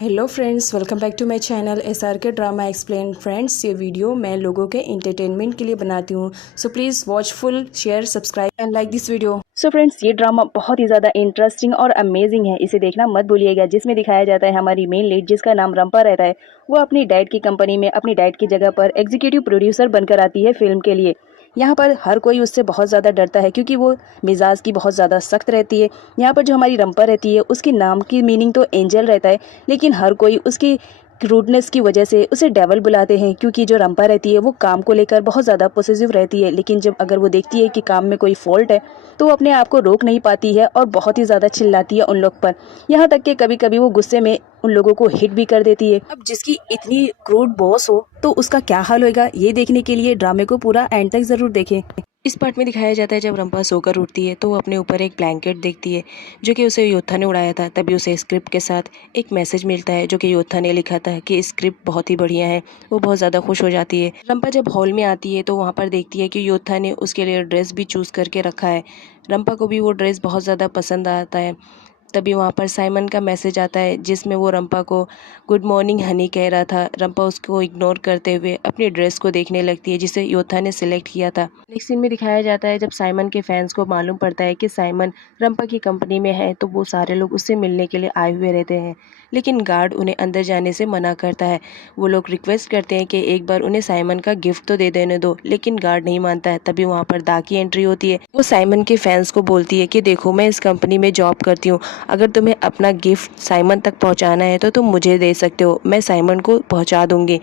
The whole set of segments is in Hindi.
Hello friends, welcome back to my channel SRK drama explain. Friends, ये वीडियो मैं लोगों के एंटरटेनमेंट के लिए बनाती हूँ, so please watch full, share, subscribe and like this video. So friends, ये ड्रामा बहुत ही ज़्यादा इंटरेस्टिंग और अमेजिंग है, इसे देखना मत भूलिएगा। जिसमें दिखाया जाता है हमारी मेन लीड, जिसका नाम रंपा रहता है, वो अपनी डैड की कंपनी में अपनी डैड की जगह पर एग्जीक्यूटिव प्रोड्यूसर बनकर आती है फिल्म के लिए। यहाँ पर हर कोई उससे बहुत ज़्यादा डरता है क्योंकि वो मिजाज की बहुत ज़्यादा सख्त रहती है। यहाँ पर जो हमारी रंपा रहती है, उसके नाम की मीनिंग तो एंजल रहता है, लेकिन हर कोई उसकी रूडनेस की वजह से उसे डेवल बुलाते हैं। क्योंकि जो रंपा रहती है वो काम को लेकर बहुत ज़्यादा पॉसेसिव रहती है, लेकिन जब अगर वो देखती है कि काम में कोई फॉल्ट है तो वो अपने आप को रोक नहीं पाती है और बहुत ही ज़्यादा चिल्लाती है उन लोग पर। यहाँ तक कि कभी कभी वो गुस्से में उन लोगों को हिट भी कर देती है। अब जिसकी इतनी क्रूड बॉस हो तो उसका क्या हाल होगा, ये देखने के लिए ड्रामे को पूरा एंड तक ज़रूर देखें। इस पार्ट में दिखाया जाता है जब रंपा सोकर उठती है तो वो अपने ऊपर एक ब्लैंकेट देखती है जो कि उसे योद्धा ने उड़ाया था। तभी उसे स्क्रिप्ट के साथ एक मैसेज मिलता है जो कि योद्धा ने लिखा था कि स्क्रिप्ट बहुत ही बढ़िया है। वो बहुत ज़्यादा खुश हो जाती है। रंपा जब हॉल में आती है तो वहाँ पर देखती है कि योद्धा ने उसके लिए ड्रेस भी चूज़ करके रखा है। रंपा को भी वो ड्रेस बहुत ज़्यादा पसंद आता है। तभी वहाँ पर साइमन का मैसेज आता है जिसमें वो रंपा को गुड मॉर्निंग हनी कह रहा था। रंपा उसको इग्नोर करते हुए अपनी ड्रेस को देखने लगती है जिसे योद्धा ने सिलेक्ट किया था। नेक्स्ट सीन में दिखाया जाता है जब साइमन के फैंस को मालूम पड़ता है कि साइमन रंपा की कंपनी में है तो वो सारे लोग उससे मिलने के लिए आए हुए रहते हैं, लेकिन गार्ड उन्हें अंदर जाने से मना करता है। वो लोग रिक्वेस्ट करते हैं कि एक बार उन्हें साइमन का गिफ्ट तो दे देने दो, लेकिन गार्ड नहीं मानता है। तभी वहाँ पर दा की एंट्री होती है। वो साइमन के फैंस को बोलती है कि देखो, मैं इस कंपनी में जॉब करती हूँ, अगर तुम्हें अपना गिफ्ट साइमन तक पहुंचाना है तो तुम मुझे दे सकते हो, मैं साइमन को पहुंचा दूंगी।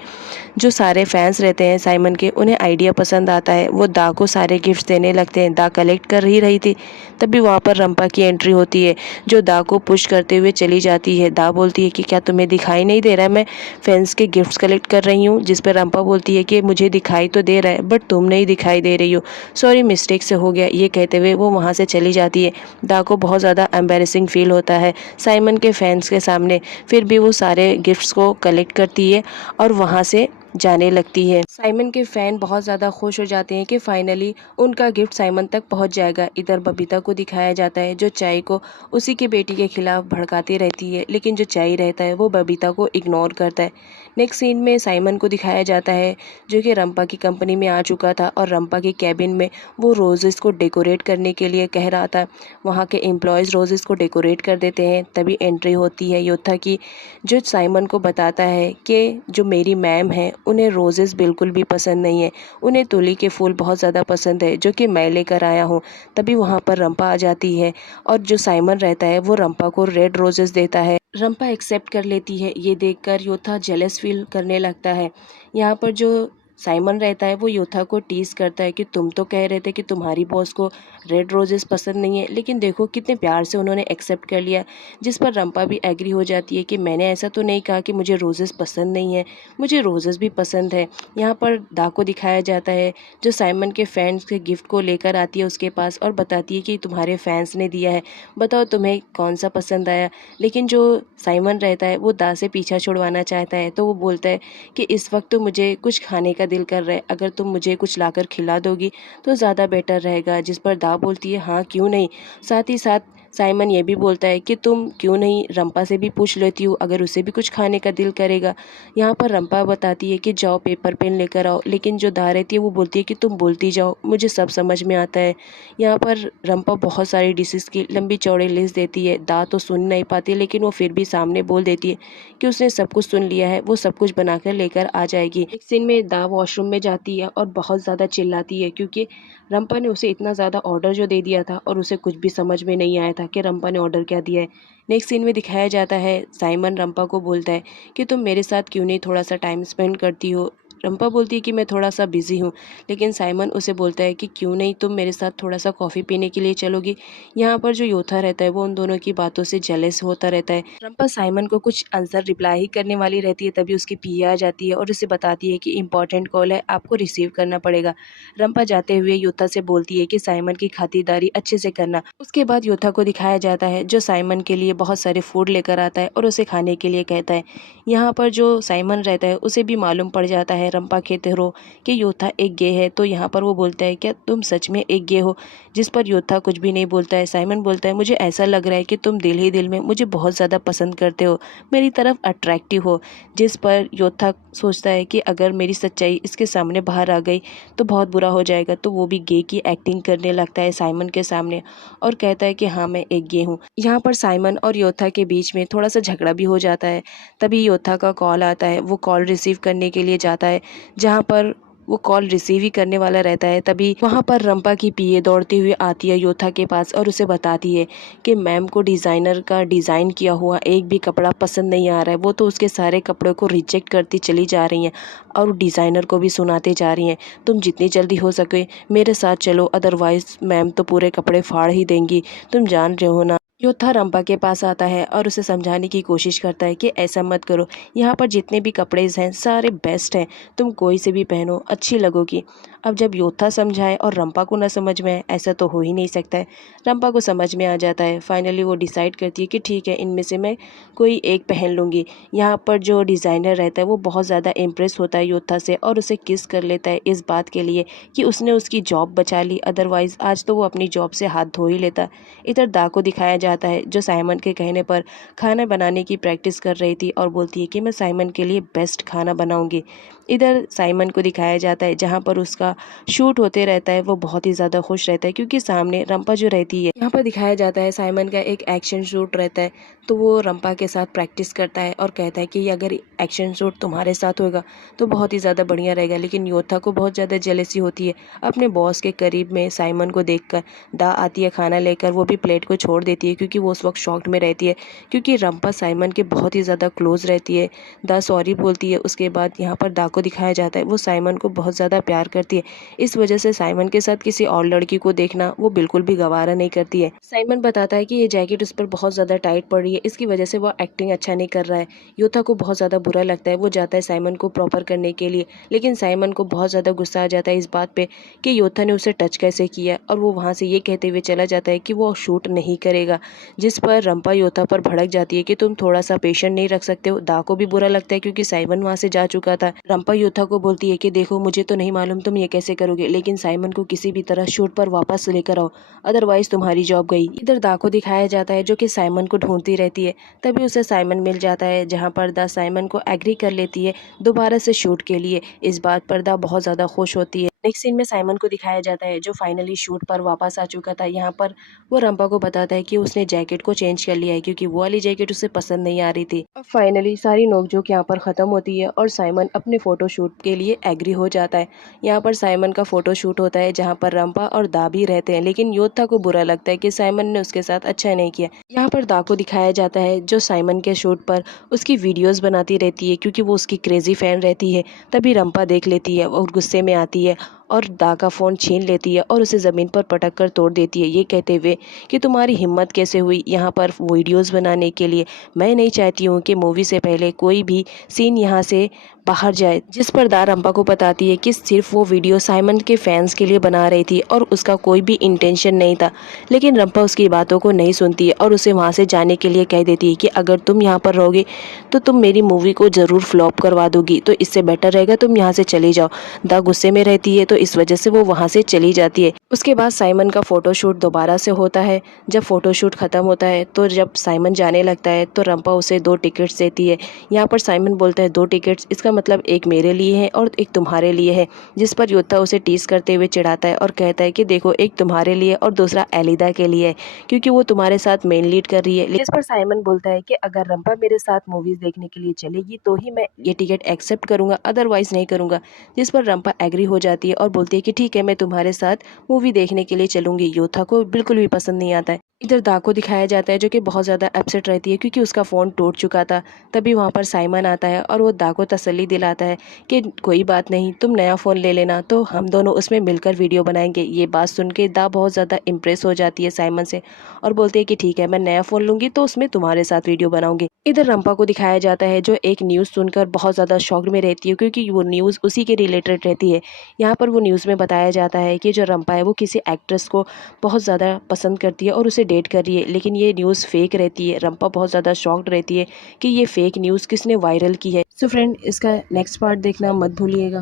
जो सारे फैंस रहते हैं साइमन के, उन्हें आइडिया पसंद आता है। वो दा को सारे गिफ्ट देने लगते हैं। दा कलेक्ट कर ही रही थी, तभी वहाँ पर रंपा की एंट्री होती है जो दा को पुश करते हुए चली जाती है। दा बोलती है कि क्या तुम्हें दिखाई नहीं दे रहा है मैं फैंस के गिफ्ट्स कलेक्ट कर रही हूँ। जिस पर रंपा बोलती है कि मुझे दिखाई तो दे रहा है बट तुम नहीं दिखाई दे रही हो, सॉरी मिस्टेक से हो गया। ये कहते हुए वो वहाँ से चली जाती है। दा को बहुत ज़्यादा एम्बेरसिंग फील होता है साइमन के फैंस के सामने। फिर भी वो सारे गिफ्ट्स को कलेक्ट करती है और वहाँ से जाने लगती है। साइमन के फैन बहुत ज़्यादा खुश हो जाते हैं कि फाइनली उनका गिफ्ट साइमन तक पहुंच जाएगा। इधर बबीता को दिखाया जाता है जो चाय को उसी की बेटी के खिलाफ भड़काती रहती है, लेकिन जो चाय रहता है वो बबीता को इग्नोर करता है। नेक्स्ट सीन में साइमन को दिखाया जाता है जो कि रंपा की कंपनी में आ चुका था और रंपा के कैबिन में वो रोजेस को डेकोरेट करने के लिए कह रहा था। वहाँ के एम्प्लॉयज़ रोजेस को डेकोरेट कर देते हैं। तभी एंट्री होती है योद्धा की, जो साइमन को बताता है कि जो मेरी मैम है उन्हें रोजेस बिल्कुल भी पसंद नहीं है, उन्हें तुली के फूल बहुत ज़्यादा पसंद है जो कि मैं लेकर आया हूँ। तभी वहाँ पर रंपा आ जाती है और जो साइमन रहता है वो रंपा को रेड रोजेस देता है। रंपा एक्सेप्ट कर लेती है। ये देखकर योद्धा जेलस फील करने लगता है। यहाँ पर जो साइमन रहता है वो योद्धा को टीज करता है कि तुम तो कह रहे थे कि तुम्हारी बॉस को रेड रोजेस पसंद नहीं है, लेकिन देखो कितने प्यार से उन्होंने एक्सेप्ट कर लिया। जिस पर रंपा भी एग्री हो जाती है कि मैंने ऐसा तो नहीं कहा कि मुझे रोजेस पसंद नहीं है, मुझे रोजेस भी पसंद है। यहाँ पर दा को दिखाया जाता है जो साइमन के फैंस के गिफ्ट को लेकर आती है उसके पास और बताती है कि तुम्हारे फैंस ने दिया है, बताओ तुम्हें कौन सा पसंद आया। लेकिन जो साइमन रहता है वो दा से पीछा छुड़वाना चाहता है, तो वो बोलता है कि इस वक्त तो मुझे कुछ खाने का दिल कर रहा है, अगर तुम मुझे कुछ लाकर खिला दोगी तो ज़्यादा बेटर रहेगा। जिस पर दा बोलती है हाँ क्यों नहीं। साथ ही साथ साइमन ये भी बोलता है कि तुम क्यों नहीं रंपा से भी पूछ लेती हो, अगर उसे भी कुछ खाने का दिल करेगा। यहाँ पर रंपा बताती है कि जाओ पेपर पेन लेकर आओ, लेकिन जो दा रहती है वो बोलती है कि तुम बोलती जाओ, मुझे सब समझ में आता है। यहाँ पर रंपा बहुत सारी डिशेस की लंबी चौड़ी लिस्ट देती है। दा तो सुन नहीं पाती, लेकिन वो फिर भी सामने बोल देती है कि उसने सब कुछ सुन लिया है, वो सब कुछ बनाकर लेकर आ जाएगी। एक सीन में दा वॉशरूम में जाती है और बहुत ज़्यादा चिल्लाती है क्योंकि रंपा ने उसे इतना ज़्यादा ऑर्डर जो दे दिया था और उसे कुछ भी समझ में नहीं आया था कि रंपा ने ऑर्डर क्या दिया है। नेक्स्ट सीन में दिखाया जाता है साइमन रंपा को बोलता है कि तुम मेरे साथ क्यों नहीं थोड़ा सा टाइम स्पेंड करती हो। रंपा बोलती है कि मैं थोड़ा सा बिजी हूँ, लेकिन साइमन उसे बोलता है कि क्यों नहीं तुम मेरे साथ थोड़ा सा कॉफ़ी पीने के लिए चलोगी। यहाँ पर जो योद्धा रहता है वो उन दोनों की बातों से जेलस होता रहता है। रंपा साइमन को कुछ आंसर रिप्लाई ही करने वाली रहती है, तभी उसकी पीए आ जाती है और उसे बताती है कि इंपॉर्टेंट कॉल है, आपको रिसीव करना पड़ेगा। रंपा जाते हुए योद्धा से बोलती है कि साइमन की खातिरदारी अच्छे से करना। उसके बाद योद्धा को दिखाया जाता है जो साइमन के लिए बहुत सारे फूड लेकर आता है और उसे खाने के लिए कहता है। यहाँ पर जो साइमन रहता है उसे भी मालूम पड़ जाता है है रंपा कहते हो कि योथा एक गे है। तो यहाँ पर वो बोलता है क्या तुम सच में एक गे हो, जिस पर योथा कुछ भी नहीं बोलता है। साइमन बोलता है मुझे ऐसा लग रहा है कि तुम दिल ही दिल में मुझे बहुत ज़्यादा पसंद करते हो, मेरी तरफ अट्रैक्टिव हो। जिस पर योथा सोचता है कि अगर मेरी सच्चाई इसके सामने बाहर आ गई तो बहुत बुरा हो जाएगा। तो वो भी गे की एक्टिंग करने लगता है साइमन के सामने और कहता है कि हाँ मैं एक गे हूँ। यहाँ पर साइमन और योथा के बीच में थोड़ा सा झगड़ा भी हो जाता है। तभी योथा का कॉल आता है, वो कॉल रिसीव करने के लिए जाता है। जहाँ पर वो कॉल रिसीव ही करने वाला रहता है, तभी वहाँ पर रंपा की पीए दौड़ती हुई आती है योथा के पास और उसे बताती है कि मैम को डिज़ाइनर का डिज़ाइन किया हुआ एक भी कपड़ा पसंद नहीं आ रहा है। वो तो उसके सारे कपड़ों को रिजेक्ट करती चली जा रही हैं और डिज़ाइनर को भी सुनाते जा रही हैं, तुम जितनी जल्दी हो सके मेरे साथ चलो, अदरवाइज़ मैम तो पूरे कपड़े फाड़ ही देंगी, तुम जान रहे हो ना। योथा रंपा के पास आता है और उसे समझाने की कोशिश करता है कि ऐसा मत करो, यहाँ पर जितने भी कपड़े हैं सारे बेस्ट हैं, तुम कोई से भी पहनो अच्छी लगोगी। अब जब योथा समझाए और रंपा को ना समझ में आए, ऐसा तो हो ही नहीं सकता है। रंपा को समझ में आ जाता है। फाइनली वो डिसाइड करती है कि ठीक है इनमें से मैं कोई एक पहन लूँगी। यहाँ पर जो डिज़ाइनर रहता है वो बहुत ज़्यादा इम्प्रेस होता है योथा से और उसे किस कर लेता है इस बात के लिए कि उसने उसकी जॉब बचा ली, अदरवाइज़ आज तो वो अपनी जॉब से हाथ धो ही लेता। इधर दा को दिखाया जाता है जो साइमन के कहने पर खाना बनाने की प्रैक्टिस कर रही थी और बोलती है कि मैं साइमन के लिए बेस्ट खाना बनाऊंगी। इधर साइमन को दिखाया जाता है जहां पर उसका शूट होते रहता है, वो बहुत ही ज़्यादा खुश रहता है क्योंकि सामने रंपा जो रहती है। यहाँ पर दिखाया जाता है साइमन का एक एक्शन शूट रहता है, तो वो रंपा के साथ प्रैक्टिस करता है और कहता है कि अगर एक्शन शूट तुम्हारे साथ होगा तो बहुत ही ज़्यादा बढ़िया रहेगा। लेकिन योथा को बहुत ज़्यादा जेलसी होती है अपने बॉस के करीब में साइमन को देखकर। दा आती है खाना लेकर, वो भी प्लेट को छोड़ देती है क्योंकि वो उस वक्त शॉक्ड में रहती है क्योंकि रंपा साइमन के बहुत ही ज़्यादा क्लोज रहती है। दा सॉरी बोलती है। उसके बाद यहाँ पर दा को दिखाया जाता है वो साइमन को बहुत ज़्यादा प्यार करती है, इस वजह से साइमन के साथ किसी और लड़की को देखना वो बिल्कुल भी गवारा नहीं करती है। साइमन बताता है कि ये जैकेट उस पर बहुत ज़्यादा टाइट पड़ रही है, इसकी वजह से वो एक्टिंग अच्छा नहीं कर रहा है। योथा को बहुत ज़्यादा बुरा लगता है, वो जाता है साइमन को प्रॉपर करने के लिए, लेकिन साइमन को बहुत ज़्यादा गुस्सा आ जाता है इस बात पे कि योथा ने उसे टच कैसे किया और वो वहाँ से ये कहते हुए चला जाता है कि वो शूट नहीं करेगा। जिस पर रंपा योथा पर भड़क जाती है कि तुम थोड़ा सा पेशेंट नहीं रख सकते हो। दा को भी बुरा लगता है क्योंकि साइमन वहाँ से जा चुका था। रंपा योथा को बोलती है कि देखो मुझे तो नहीं मालूम तुम ये कैसे करोगे, लेकिन साइमन को किसी भी तरह शूट पर वापस लेकर आओ, अदरवाइज तुम्हारी जॉब गई। इधर दा को दिखाया जाता है जो कि साइमन को ढूंढती रहती है, तभी उसे साइमन मिल जाता है जहाँ पर दा साइमन को एग्री कर लेती है दोबारा से शूट के लिए। इस बात पर दा बहुत ज़्यादा खुश होती है। नेक्स्ट सीन में साइमन को दिखाया जाता है जो फाइनली शूट पर वापस आ चुका था। यहाँ पर वो रंपा को बताता है कि उसने जैकेट को चेंज कर लिया है क्योंकि वो वाली जैकेट उसे पसंद नहीं आ रही थी। अब फाइनली सारी नोकझोंक यहाँ पर ख़त्म होती है और साइमन अपने फ़ोटो शूट के लिए एग्री हो जाता है। यहाँ पर साइमन का फ़ोटो शूट होता है जहाँ पर रंपा और दा भी रहते हैं, लेकिन योथा को बुरा लगता है कि साइमन ने उसके साथ अच्छा नहीं किया। यहाँ पर दा को दिखाया जाता है जो साइमन के शूट पर उसकी वीडियोज़ बनाती रहती है क्योंकि वो उसकी क्रेज़ी फ़ैन रहती है। तभी रंपा देख लेती है और गुस्से में आती है और दा का फ़ोन छीन लेती है और उसे ज़मीन पर पटक कर तोड़ देती है, ये कहते हुए कि तुम्हारी हिम्मत कैसे हुई यहाँ पर वीडियोज़ बनाने के लिए। मैं नहीं चाहती हूँ कि मूवी से पहले कोई भी सीन यहाँ से बाहर जाए। जिस पर दा रंपा को बताती है कि सिर्फ वो वीडियो साइमन के फैंस के लिए बना रही थी और उसका कोई भी इंटेंशन नहीं था, लेकिन रंपा उसकी बातों को नहीं सुनती है और उसे वहाँ से जाने के लिए कह देती है कि अगर तुम यहाँ पर रहोगे तो तुम मेरी मूवी को ज़रूर फ्लॉप करवा दोगी, तो इससे बेटर रहेगा तुम यहाँ से चले जाओ। दा गुस्से में रहती है तो इस वजह से वो वहाँ से चली जाती है। उसके बाद साइमन का फ़ोटोशूट दोबारा से होता है। जब फ़ोटोशूट ख़त्म होता है तो जब साइमन जाने लगता है तो रंपा उसे 2 टिकट्स देती है। यहाँ पर साइमन बोलता है 2 टिकट्स, इसका मतलब एक मेरे लिए है और एक तुम्हारे लिए है। जिस पर योथा उसे टीस करते हुए चिढ़ाता है और कहता है कि देखो एक तुम्हारे लिए और दूसरा एलिदा के लिए है क्योंकि वो तुम्हारे साथ मेन लीड कर रही है। जिस पर साइमन बोलता है कि अगर रंपा मेरे साथ मूवीज़ देखने के लिए चलेगी तो ही मैं ये टिकट एक्सेप्ट करूँगा, अदरवाइज़ नहीं करूँगा। जिस पर रंपा एग्री हो जाती है और बोलती है कि ठीक है मैं तुम्हारे साथ मूवी देखने के लिए चलूँगी। योथा को बिल्कुल भी पसंद नहीं आता है। इधर दा को दिखाया जाता है जो कि बहुत ज़्यादा अपसेट रहती है क्योंकि उसका फ़ोन टूट चुका था। तभी वहाँ पर साइमन आता है और वो दा को तसल्ली दिलाता है कि कोई बात नहीं, तुम नया फ़ोन ले लेना तो हम दोनों उसमें मिलकर वीडियो बनाएंगे। ये बात सुन के दा बहुत ज़्यादा इम्प्रेस हो जाती है साइमन से और बोलती है कि ठीक है मैं नया फ़ोन लूँगी तो उसमें तुम्हारे साथ वीडियो बनाऊँगी। इधर रंपा को दिखाया जाता है जो एक न्यूज़ सुनकर बहुत ज़्यादा शॉक्ड में रहती है क्योंकि वो न्यूज़ उसी के रिलेटेड रहती है। यहाँ पर वो न्यूज़ में बताया जाता है कि जो रंपा है वो किसी एक्ट्रेस को बहुत ज़्यादा पसंद करती है और उसे डेट कर रही है, लेकिन ये न्यूज़ फेक रहती है। रंपा बहुत ज़्यादा शॉक्ड रहती है कि ये फेक न्यूज़ किसने वायरल की है। सो फ्रेंड, इसका नेक्स्ट पार्ट देखना मत भूलिएगा।